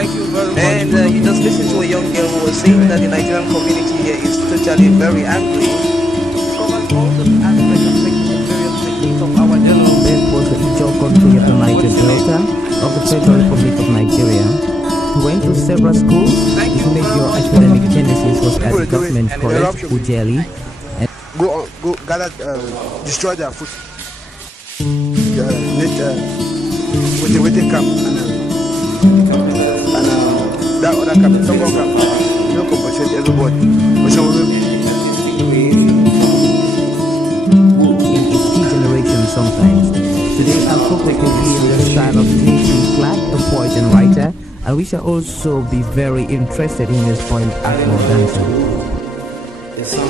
Thank you very much. And you just listened to a young girl who was saying that the Nigerian community here is totally very angry. It covers all the aspects affecting the various techniques of our development. That was the Ijaw country of the Niger Delta of the Federal Republic of Nigeria. He went to several schools. His major academic genesis was at the government college, Ujeli. Go gather, destroy their food. With the camp and that other camp, don't go camp. You don't compensate everybody. But so in its key generation sometimes. Today our focus will be on the style of H.E. Clark, a poet and writer, and we shall also be very interested in his point Akmo dancing. Some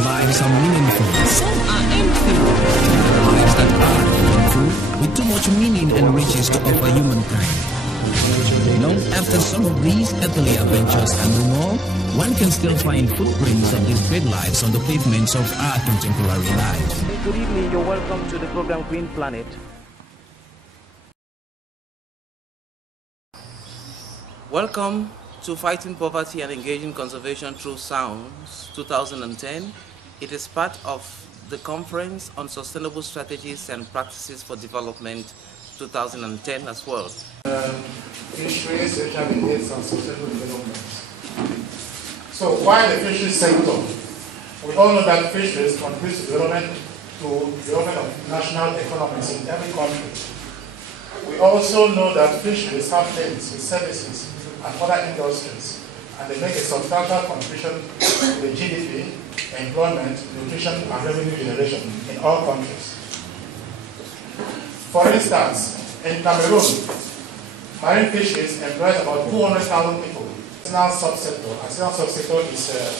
lives are meaningful, some are empty. There are lives that are meaningful, with too much meaning and riches to offer humankind. You know, after some of these earthly adventures and no more, one can still find footprints of these great lives on the pavements of our contemporary life. Good evening, you're welcome to the program Green Planet. Welcome to Fighting Poverty and Engaging Conservation Through Sounds 2010. It is part of the Conference on Sustainable Strategies and Practices for Development 2010 as well. Fisheries, HIV/AIDS, and sustainable development. So, why the fisheries sector? We all know that fisheries contribute to development of national economies in every country. We also know that fisheries have links with services and other industries, and they make a substantial contribution to the GDP, employment, nutrition, and revenue generation in all countries. For instance, in Cameroon, marine fisheries employs about 200,000 people. Artisanal subsector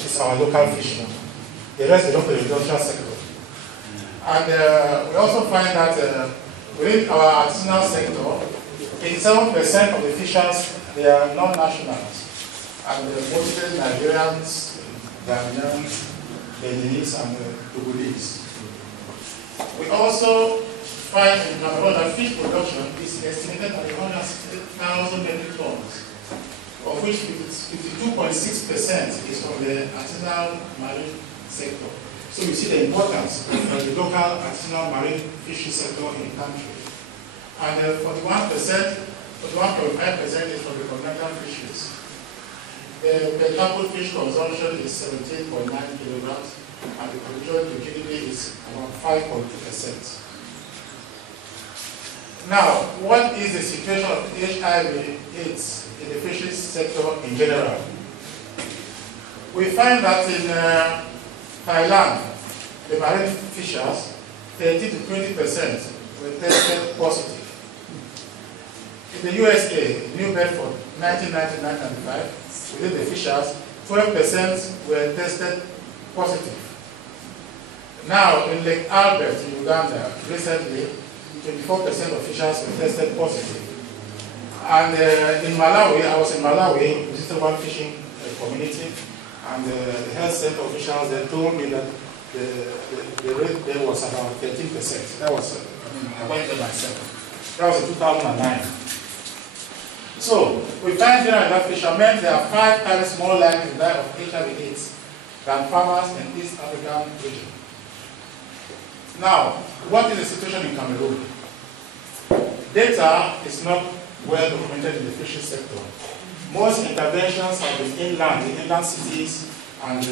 is our local fishing. The rest belong to the industrial sector. And we also find that within our artisanal sector, 87% of the fishers, they are non-nationals, and mostly Nigerians, Ghanaians, Beninese, and Togolese. We also find in Cameroon that fish production is estimated at 160,000 metric tons, of which 52.6% is from the artisanal marine sector. So you see the importance of the local artisanal marine fishing sector in the country. And 41.5% is from the continental fisheries. The per capita fish consumption is 17.9 kilograms, and the contribution to GDP is about 5.2%. Now, what is the situation of HIV/AIDS in the fisheries sector in general? We find that in Thailand, the marine fishers, 30 to 20% were tested positive. In the USA, New Bedford, 1999-95, within the fishers, 12% were tested positive. Now, in Lake Albert in Uganda, recently, 24% of fishers were tested positive. And in Malawi, I was in Malawi, visited one fishing community, and the health center officials then told me that the rate there was about 13%. That was, I went there myself. That was in 2009. So, we find here that fishermen, they are 5 times more likely to die of HIV/AIDS than farmers in the East African region. Now, what is the situation in Cameroon? Data is not well documented in the fisheries sector. Most interventions have been inland, in inland cities and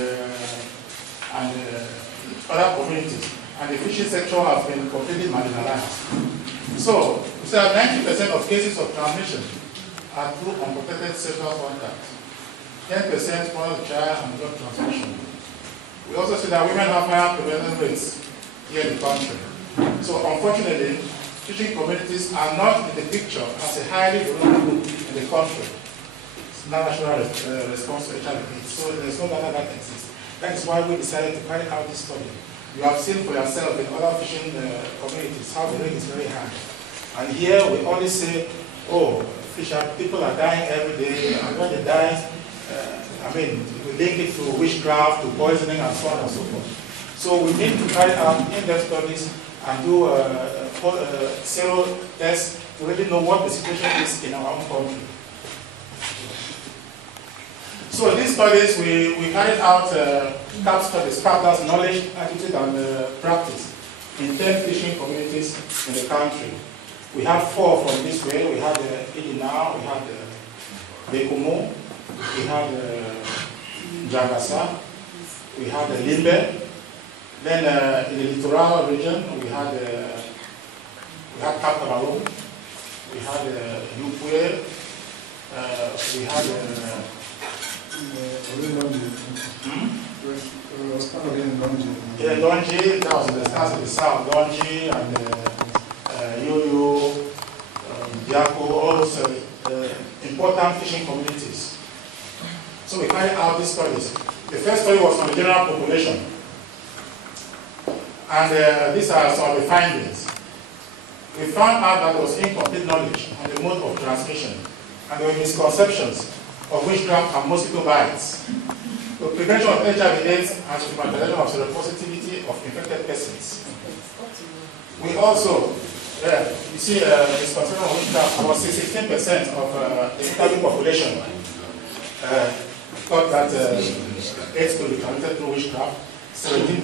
other communities, and the fisheries sector has been completely marginalized. So, we say that 90% of cases of transmission are through unprotected sexual contact. 10% mother to child and drug transmission. We also see that women have higher prevalence rates here in the country. So unfortunately, fishing communities are not in the picture as a highly vulnerable group in the country. It's not national response to HIV/AIDS. So there's no data that exists. That is why we decided to carry out this study. You have seen for yourself in other fishing communities how the rate is very high. And here we only say, oh, people are dying every day, and when they die, we link it to witchcraft, to poisoning, and so on and so forth. So we need to carry out in-depth studies and do zero tests to really already know what the situation is in our own country. So in these studies, we carried out CAP studies, partners, knowledge, attitude, and practice in 10 fishing communities in the country. We have 4 from this way. We have Idina, we have Bekumo, we have Jagasa, we have Limbe. Then in the littoral region, we had Kakamalo, we had Yupue, we had Donji, that was the stars of the south, Donji and Yoyo, Diako, all those important fishing communities. So we carried out these studies. The first study was on the general population. And these are some of the findings. We found out that there was incomplete knowledge on the mode of transmission, and there were misconceptions of witchcraft and mosquito bites. The prevention of HIV/AIDS and stigmatization of seropositivity of infected persons. We also, you see, misconception of witchcraft, about 16% of the target population thought that AIDS could be transmitted through witchcraft. 17% of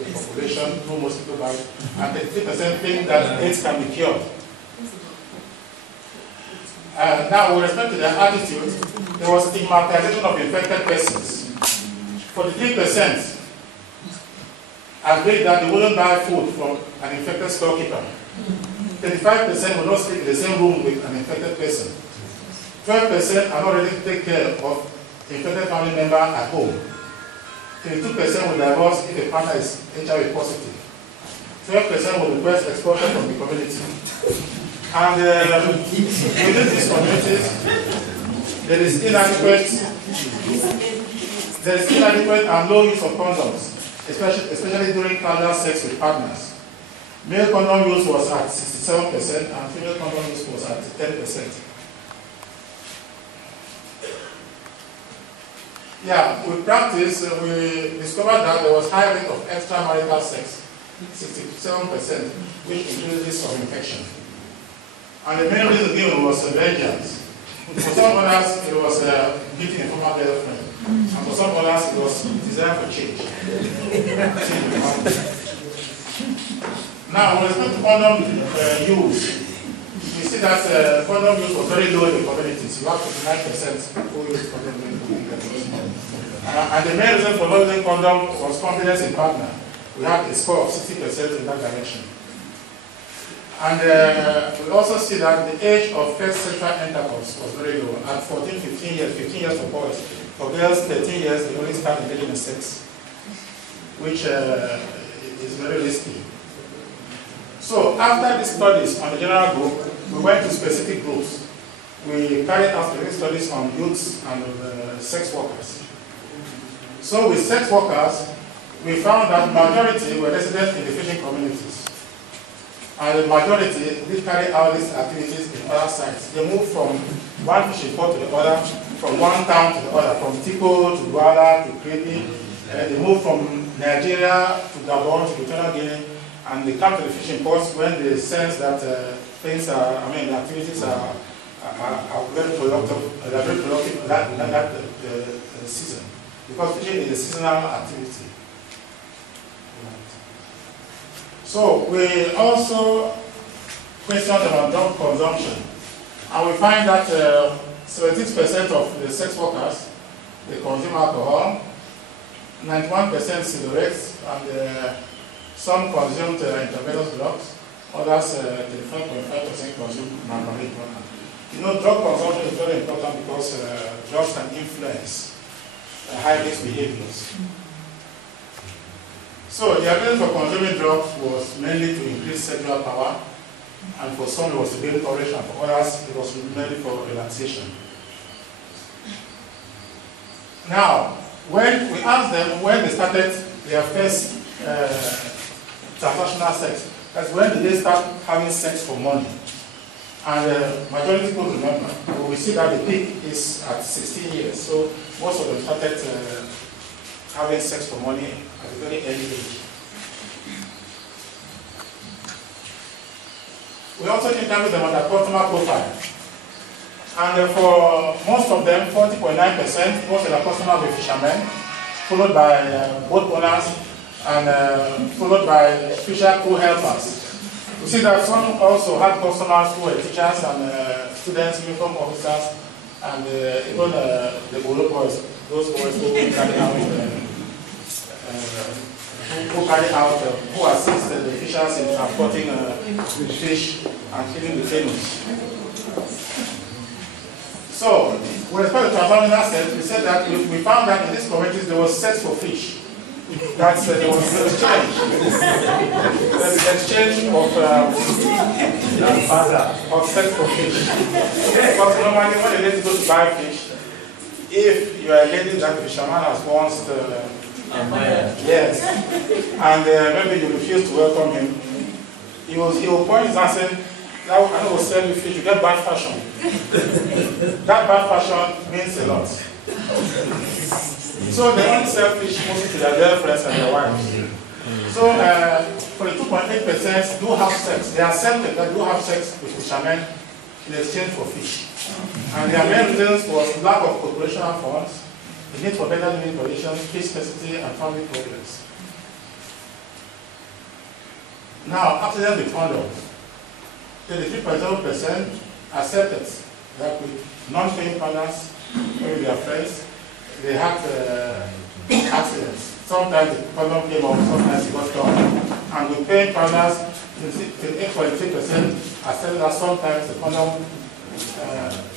the population through mosquito bite, and 33% think that AIDS can be cured. Now, with respect to their attitude, there was stigmatization of infected persons. 43% agreed that they wouldn't buy food from an infected storekeeper. 35% will not sleep in the same room with an infected person. 12% are not ready to take care of infected family member at home. 32% will divorce if a partner is HIV positive. 12% will request expulsion from the community. And within these communities, there is inadequate and low use of condoms, especially during casual sex with partners. Male condom use was at 67% and female condom use was at 10%. Yeah, with practice, we discovered that there was high rate of extramarital sex, 67%, which increases of infection. And the main reason given was vengeance. For some others, it was beating a former girlfriend. And for some others, it was desire for change. Now, with respect to condom use, we see that condom use was very low in the communities. You have 59% who use condom in the communities. And the main reason for not using condom was confidence in partner. We had a score of 60% in that direction. And we also see that the age of first sexual intercourse was very low. At 14, 15 years, 15 years for boys. For girls, 13 years, they only start engaging in sex, which is very risky. So after these studies on the general group, we went to specific groups. We carried out specific studies on youths and sex workers. So with sex workers, we found that majority were resident in the fishing communities. And the majority did carry out these activities in other sites. They moved from one fishing port to the other, from one town to the other, from Tipo to Douala to Kreti. They moved from Nigeria to Gabon to Equatorial Guinea, and they come to the fishing ports when they sense that the activities are very productive, that season. Because fishing is a seasonal activity. So we also questioned about drug consumption, and we find that 76% of the sex workers, they consume alcohol, 91% cigarettes, and some consumed intravenous drugs, others 35.5% consume marijuana. You know, drug consumption is very important because drugs can influence high-risk behaviors. So the evidence for consuming drugs was mainly to increase sexual power, and for some it was to build courage, and for others it was mainly for relaxation. Now, when we asked them when they started their first transactional sex, that's when did they start having sex for money. And majority people remember, but we see that the peak is at 16 years, so most of them started having sex for money at a very early age. We also interviewed them on their customer profile. And for most of them, 40.9%, most of the customers were fishermen, followed by boat owners, and followed by fisher crew helpers. We see that some also had customers who were teachers and students, uniform officers, and even the Bolo boys, those boys who carry out, who assist the fishers in transporting the fish and cleaning the canoes. So, with respect to transforming assets, we said that we found that in these communities there was sex for fish. That there was an exchange. There's an exchange of sex for fish. Because normally when a lady goes to buy fish, if you are a lady that the fisherman has once yes, and maybe you refuse to welcome him, he will point his hand and say, now I will sell you fish, you get bad fashion. That bad fashion means a lot. So they only sell fish mostly to their girlfriends and their wives. So for the 2.8% do have sex. They accepted that do have sex with fishermen in exchange for fish. And their main reasons was lack of operational funds, the need for better living conditions, fish scarcity, and family problems. Now, accidents with condoms. 33.7% accepted that with non-paying partners, maybe their friends, they had accidents. Sometimes the condom came off, sometimes it got torn. And with paying partners, 8.3% accepted that sometimes the condom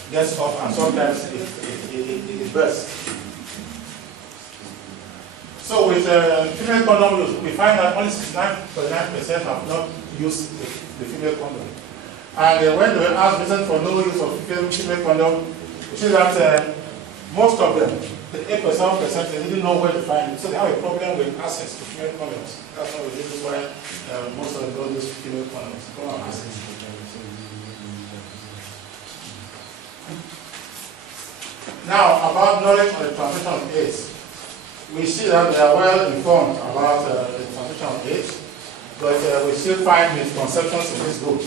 gets off and sometimes it bursts. So with female condom use, we find that only 69.9% have not used the female condom. And when they were asked reasons for no use of female condom, we see that most of them, the 8%, they didn't know where to find it. So they have a problem with access to female condoms. That's one of the reasons why most of them don't use female condoms. Don't have access. Now, about knowledge on the transmission of AIDS. We see that they are well informed about the transmission of AIDS, but we still find misconceptions in this group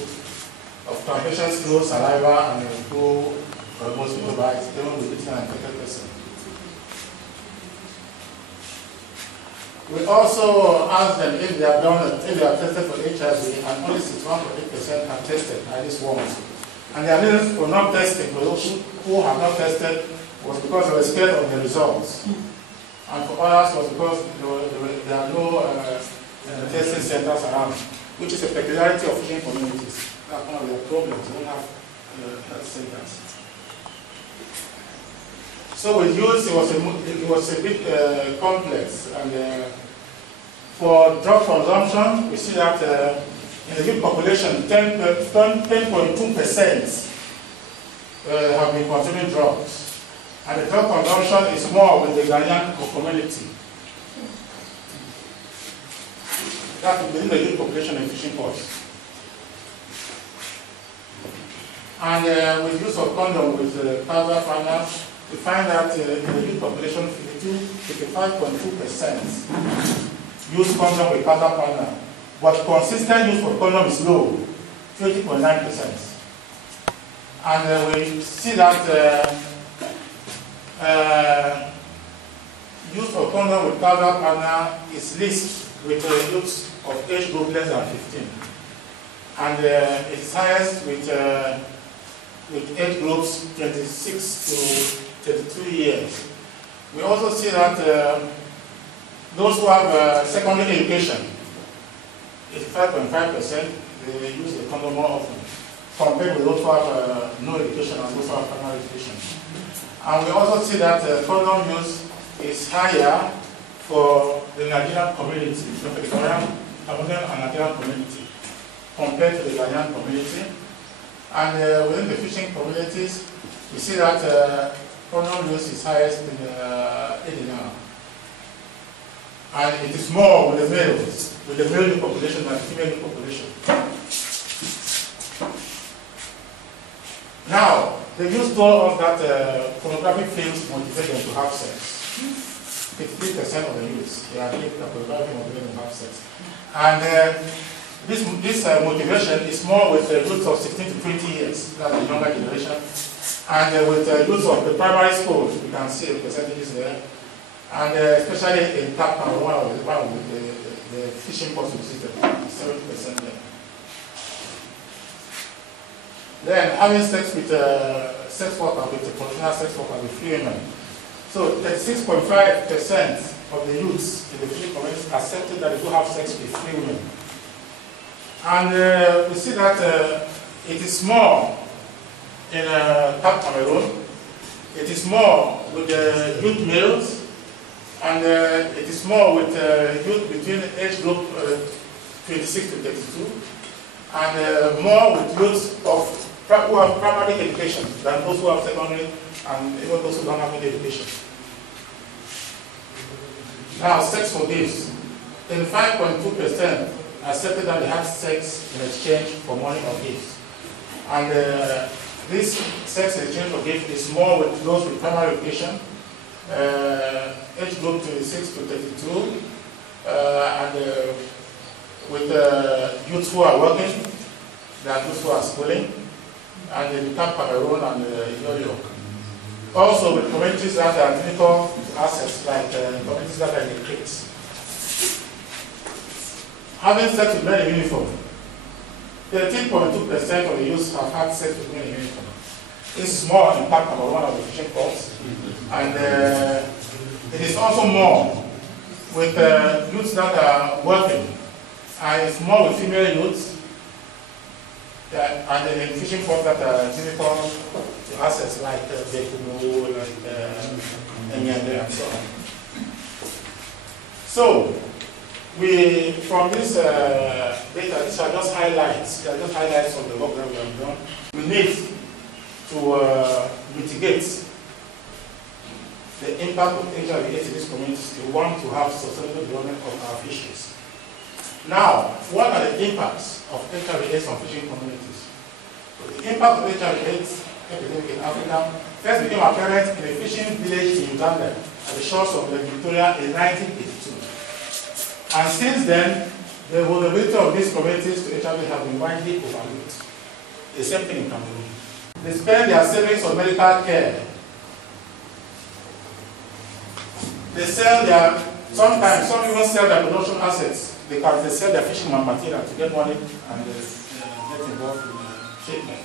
of transmission through saliva and through mosquito bites, even with eating an infected person. We also ask them if they have tested for HIV, and only 61.8% have tested at least once. And their reasons for not testing, for those who have not tested, was because they were scared of the results. And for others was because there are no testing centers around, which is a peculiarity of clean communities. That's one of their problems. They don't have health centers. So with use, it was a bit complex. And for drug consumption, we see that in the youth population, 10.2% have been consuming drugs. And the drug consumption is more with the Ghanaian community. That's within the youth population in fishing ports. And with use of condom with partner partners, we find that in the youth population, 55.2% use condom with partner, but consistent use of condom is low, 20.9%. And we see that use of condom with partner is least with youths of age group less than 15. And it is highest with age groups 26 to 32 years. We also see that those who have secondary education, 85.5%, they use the condom more often, compared with those who have no education and those who have primary education. And we also see that condom use is higher for the Nigerian community, for the Korean and Nigerian community, compared to the Ghanaian community. And within the fishing communities, we see that condom use is highest in Edinburgh. And it is more with the males, with the male population than the female population. Now, the news told us that pornographic films motivate them to have sex. 53% of the youth, they are that pornography motivates them to have sex. And This motivation is more with the youth of 16 to 20 years, that's the younger generation, and with the youth of the primary schools, you can see the percentages there, and especially in Tap and one with the fishing postal system, 70% there. Then having sex with sex worker, with the professional sex worker, with free women. So 36.5% of the youths in the fishing community accepted that they do have sex with free women. And we see that it is more in Tap Cameroon, it is more with the youth males, and it is more with youth between age group 26 to 32, and more with youth who have primary education than those who have secondary and even those who don't have any education. Now, sex for gifts. 35.2% accepted that they had sex in exchange for money or gifts. And this sex exchange for gifts is more with those with primary education, age group 26 to 32, and with youths who are working, than those who are schooling, and in Camp Cameroon and York. Also with communities that are technical assets, like communities that are in the creeks. Having sex with men in uniform. 13.2% of the youths have had sex with men in uniform. This is more in Camp Cameroon, one of the fishing ports. And it is also more with youths that are working. And it's more with female youths. And in fishing ports that are typical to assets like Bekumo, like Enyande, and so on. So, from this data, these are just highlights. They are just highlights of the work that we have done. We need to mitigate the impact of HIV/AIDS in these communities. We want to have sustainable development of our fisheries. Now, what are the impacts of HIV/AIDS on fishing communities? The impact of HIV/AIDS epidemic in Africa first became apparent in a fishing village in Uganda at the shores of Lake Victoria in 1982. And since then, the vulnerability of these communities to HIV has been widely overlooked. The same thing in Cameroon. They spend their savings on medical care. They sell sometimes some even sell their production assets because they sell their fishing material to get money and get involved in treatment.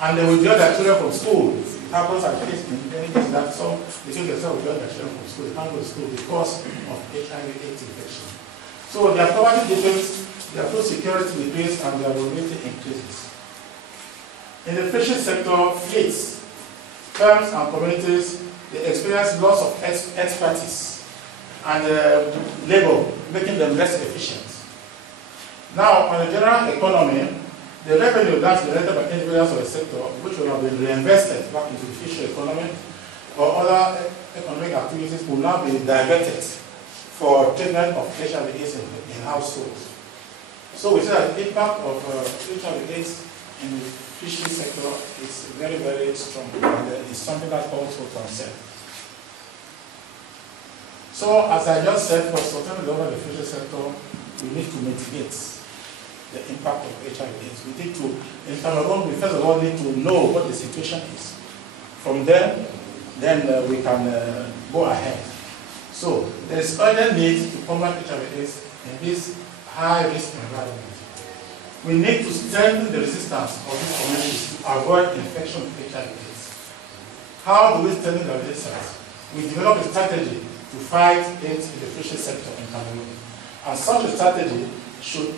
And they withdraw their children from school. It happens at least in many cases that some between themselves withdraw their children from school. They can't go to school because of HIV/AIDS infection. So their poverty deepens, their food security decreases, and their vulnerability increases. In the fishing sector, fleets, firms, and communities, they experience loss of expertise and labor, making them less efficient. Now, on the general economy, the revenue that's generated by individuals of the sector, which will have been reinvested back into the fishery economy or other economic activities, will now be diverted for treatment of HIV/AIDS in households. So we say that the impact of HIV/AIDS in the fishery sector is very, very strong, and it's something that calls for concern. So, as I just said, for sustainable development of the fishery sector, we need to mitigate the impact of HIV/AIDS. We need to, in Cameroon, we first of all need to know what the situation is. From there, then we can go ahead. So, there is urgent need to combat HIV/AIDS in this high-risk environment. We need to strengthen the resistance of these communities to avoid infection with HIV/AIDS. How do we strengthen the resistance? We develop a strategy to fight AIDS in the fishery sector in Cameroon. And such a strategy should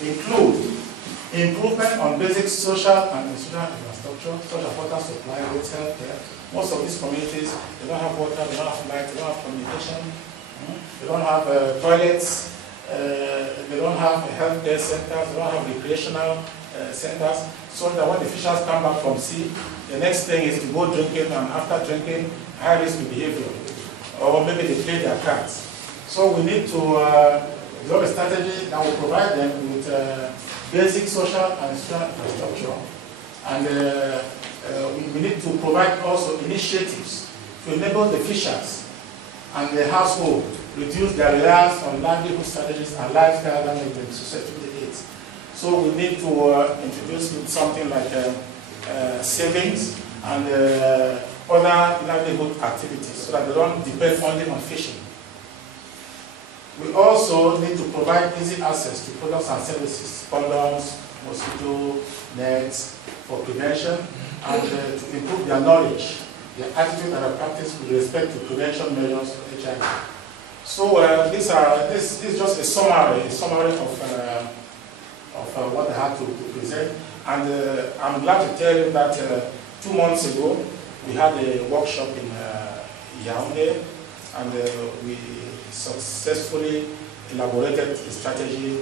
include improvement on basic social and institutional infrastructure, such as water supply, roads, healthcare. Most of these communities, they don't have water, they don't have light, they don't have communication, they don't have toilets, they don't have healthcare centers, they don't have recreational centers, so that when the fishers come back from sea, the next thing is to go drinking, and after drinking, high risk behavior, or maybe they play their cards. So we need to develop a strategy that will provide them with basic social and institutional infrastructure, and we need to provide also initiatives to enable the fishers and the household reduce their reliance on livelihood strategies and lifestyle that make them susceptible to AIDS. So we need to introduce something like savings and other livelihood activities so that they don't depend only on fishing. We also need to provide easy access to products and services, condoms, mosquito nets for prevention, and to improve their knowledge, their attitude and their practice with respect to prevention measures for HIV. So this is just a summary of what I had to present. And I'm glad to tell you that 2 months ago we had a workshop in Yongbi, and we successfully elaborated a strategy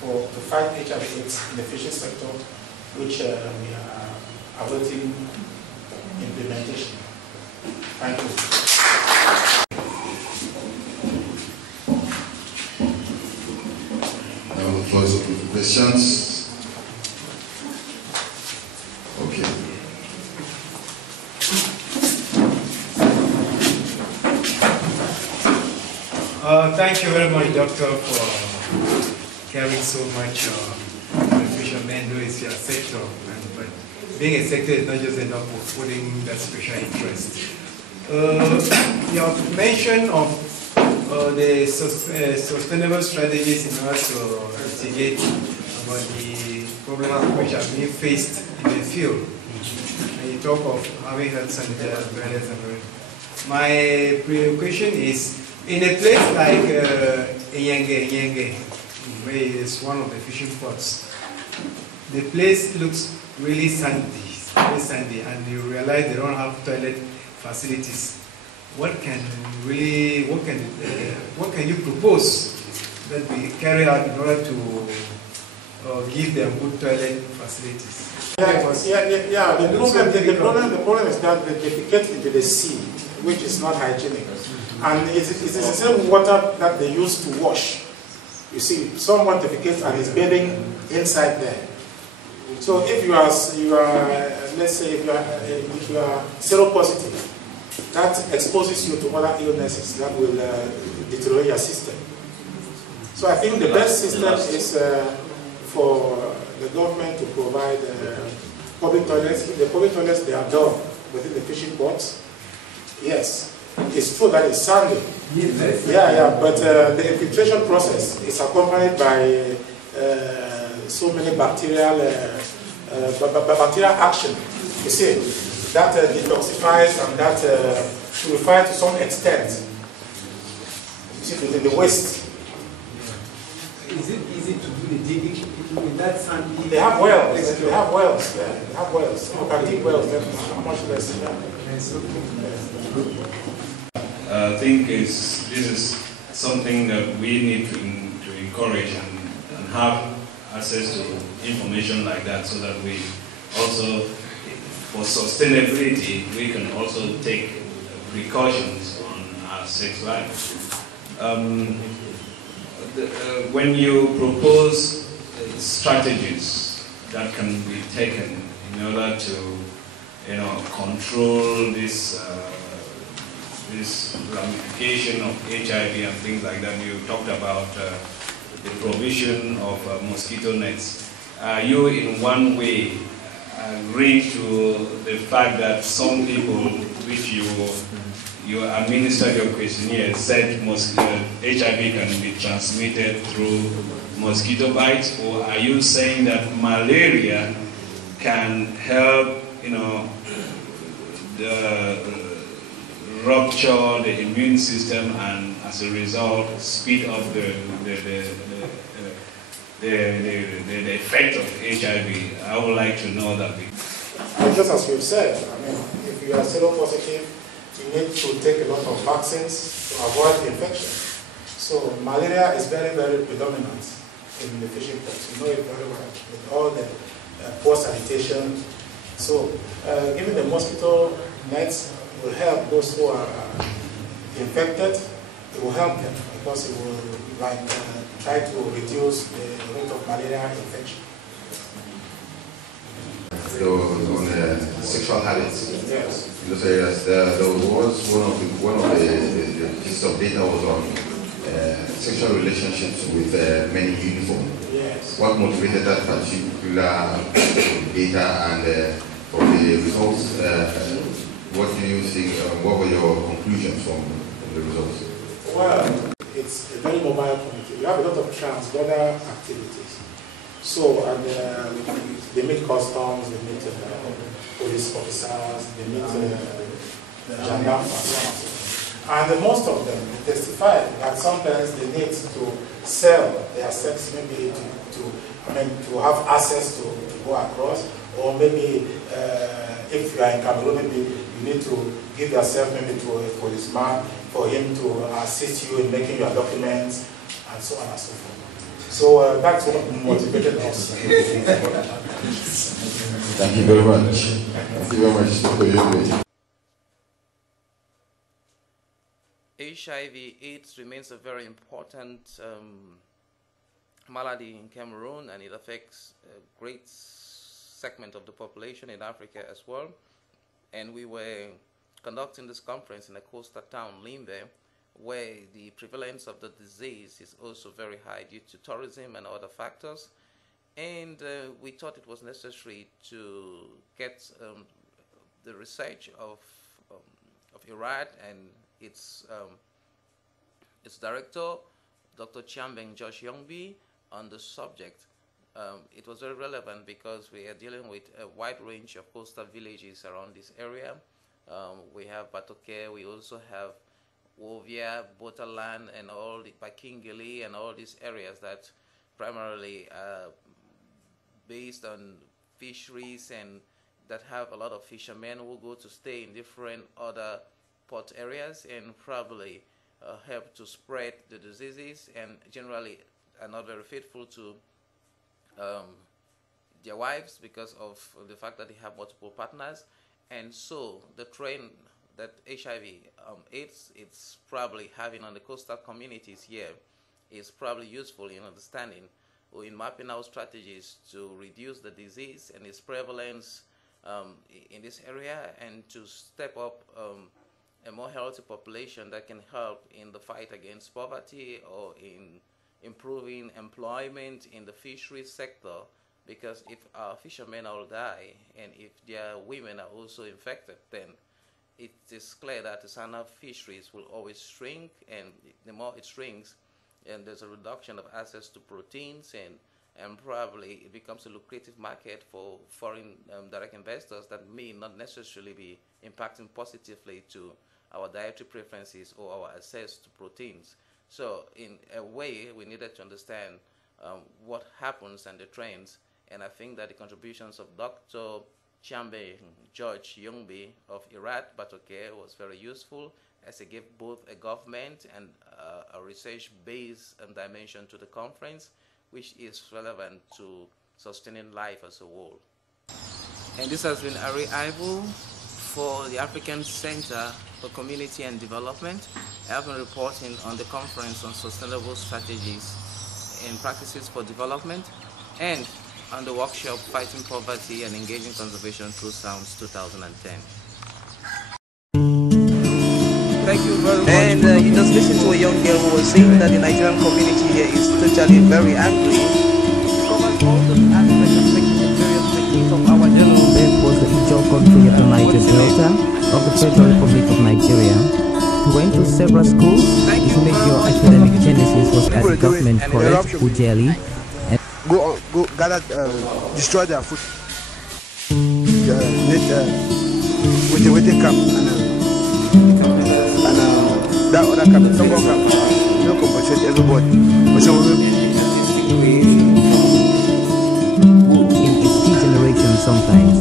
to fight HIV/AIDS in the fishing sector, which we are awaiting implementation. Thank you. Now the floor is open for questions. Okay. Thank you very much, Doctor, for caring so much the fishermen who is your sector. But being a sector is not just enough for putting that special interest. You have mentioned of the sustainable strategies in order to mitigate about the problems which are being faced in the field. And you talk of having health sanitary awareness and everything. My question is, in a place like Yongbi, where it is one of the fishing ports, the place looks really sandy, and you realize they don't have toilet facilities. What can you propose that we carry out in order to give them good toilet facilities? Yeah. The problem is that they defecate into the sea, which is not hygienic. And it is the same water that they use to wash. You see, someone defecates and is bathing inside there. So if you are let's say if you are seropositive, that exposes you to other illnesses that will deteriorate your system. So I think the best system is for the government to provide public toilets. If the public toilets they are done within the fishing ports, yes. It's true that it's sandy. Yeah, but the infiltration process is accompanied by so many bacterial action. You see, that detoxifies and that purifies to some extent. You see, within the waste. Is it easy to do the digging with that sandy? They have wells. They have wells. Yeah, they have wells. You can dig wells. How much less? I think this is something that we need to encourage and have access to information like that, so that we also, for sustainability, we can also take precautions on our sex life. When you propose strategies that can be taken in order to, control this ramification of HIV and things like that. You talked about the provision of mosquito nets. Are you in one way agreeing to the fact that some people, which you administered your questionnaire, said HIV can be transmitted through mosquito bites, or are you saying that malaria can help, rupture the immune system and as a result speed up the effect of HIV? I would like to know that. Just as you've said, if you are seropositive, you need to take a lot of vaccines to avoid infection. So malaria is very, very predominant in the fishing ports. You know it very well with all the poor sanitation. So giving the mosquito nets will help those who are infected. It will help them because it will try to reduce the rate of malaria infection. On sexual habits. Yes. In those areas, there was one of the piece of data was on sexual relationships with men in uniform. Yes. What motivated that particular data, and from the results, what do you think, what were your conclusions from the results? Well, it's a very mobile community. We have a lot of transborder activities. So, and they meet customs, they meet police officers, they meet gendarmes, and most of them testify that sometimes they need to sell their sex, maybe to have access to go across, or maybe if you are in Cameroon, maybe you need to give yourself maybe to a policeman for him to assist you in making your documents, and so on and so forth. So that's what motivated us. Thank you very much. Thank you very much, Dr. Yongbi. HIV/AIDS remains a very important malady in Cameroon, and it affects a great segment of the population in Africa as well. And we were conducting this conference in a coastal town, Limbe, where the prevalence of the disease is also very high due to tourism and other factors. And we thought it was necessary to get the research of IRAD and its director, Dr. Chiambeng Yongbi, on the subject. It was very relevant because we are dealing with a wide range of coastal villages around this area. We have Batoke, we also have Wovia, Botaland, and all the Bakingili, and all these areas that primarily are based on fisheries and that have a lot of fishermen who go to stay in different other port areas and probably help to spread the diseases, and generally are not very faithful to their wives because of the fact that they have multiple partners. And so the trend that HIV/AIDS it's probably having on the coastal communities here is probably useful in understanding or in mapping out strategies to reduce the disease and its prevalence in this area, and to step up a more healthy population that can help in the fight against poverty or in improving employment in the fisheries sector. Because if our fishermen all die and if their women are also infected, then it is clear that the artisanal fisheries will always shrink, and the more it shrinks, and there's a reduction of access to proteins, and probably it becomes a lucrative market for foreign direct investors that may not necessarily be impacting positively to our dietary preferences or our access to proteins. So in a way, we needed to understand what happens and the trends, and I think that the contributions of Dr. Chiambeng Yongbi of IRAD Batoke was very useful, as it gave both a government and a research-based dimension to the conference, which is relevant to sustaining life as a whole. And this has been Arrey Ivo for the African Center for Community and Development. I have been reporting on the conference on sustainable strategies and practices for development, and on the workshop Fighting Poverty and Engaging Conservation Through Sounds 2010. Thank you very much. And you just listened to a young girl who was saying that the Nigerian community here is totally very angry. It covers all the aspects affecting the various victims of our general. That was the Ijo country of the Niger Delta of the Federal Republic of Nigeria. He went to several schools. His major academic genesis was at the government college, Ujeli. Go gather, destroy their food. With the camp and that other camp, Tongo camp, you don't compensate everybody. In its degeneration sometimes.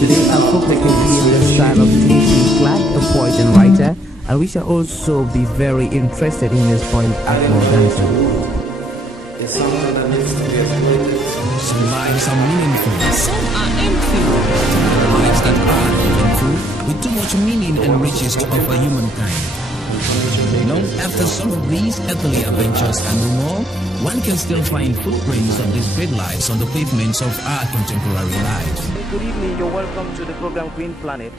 Today our folklore can be in the style of K.P. Clark, a poet and writer, and we shall also be very interested in his point Akmo dancer. It's something that needs to be exploited. Some lives are meaningful. Some are empty. Lives that are meaningful, with too much meaning and riches to offer humankind. Long after some of these earthly adventures and more, one can still find footprints of these great lives on the pavements of our contemporary lives. Good evening, you're welcome to the program Green Planet.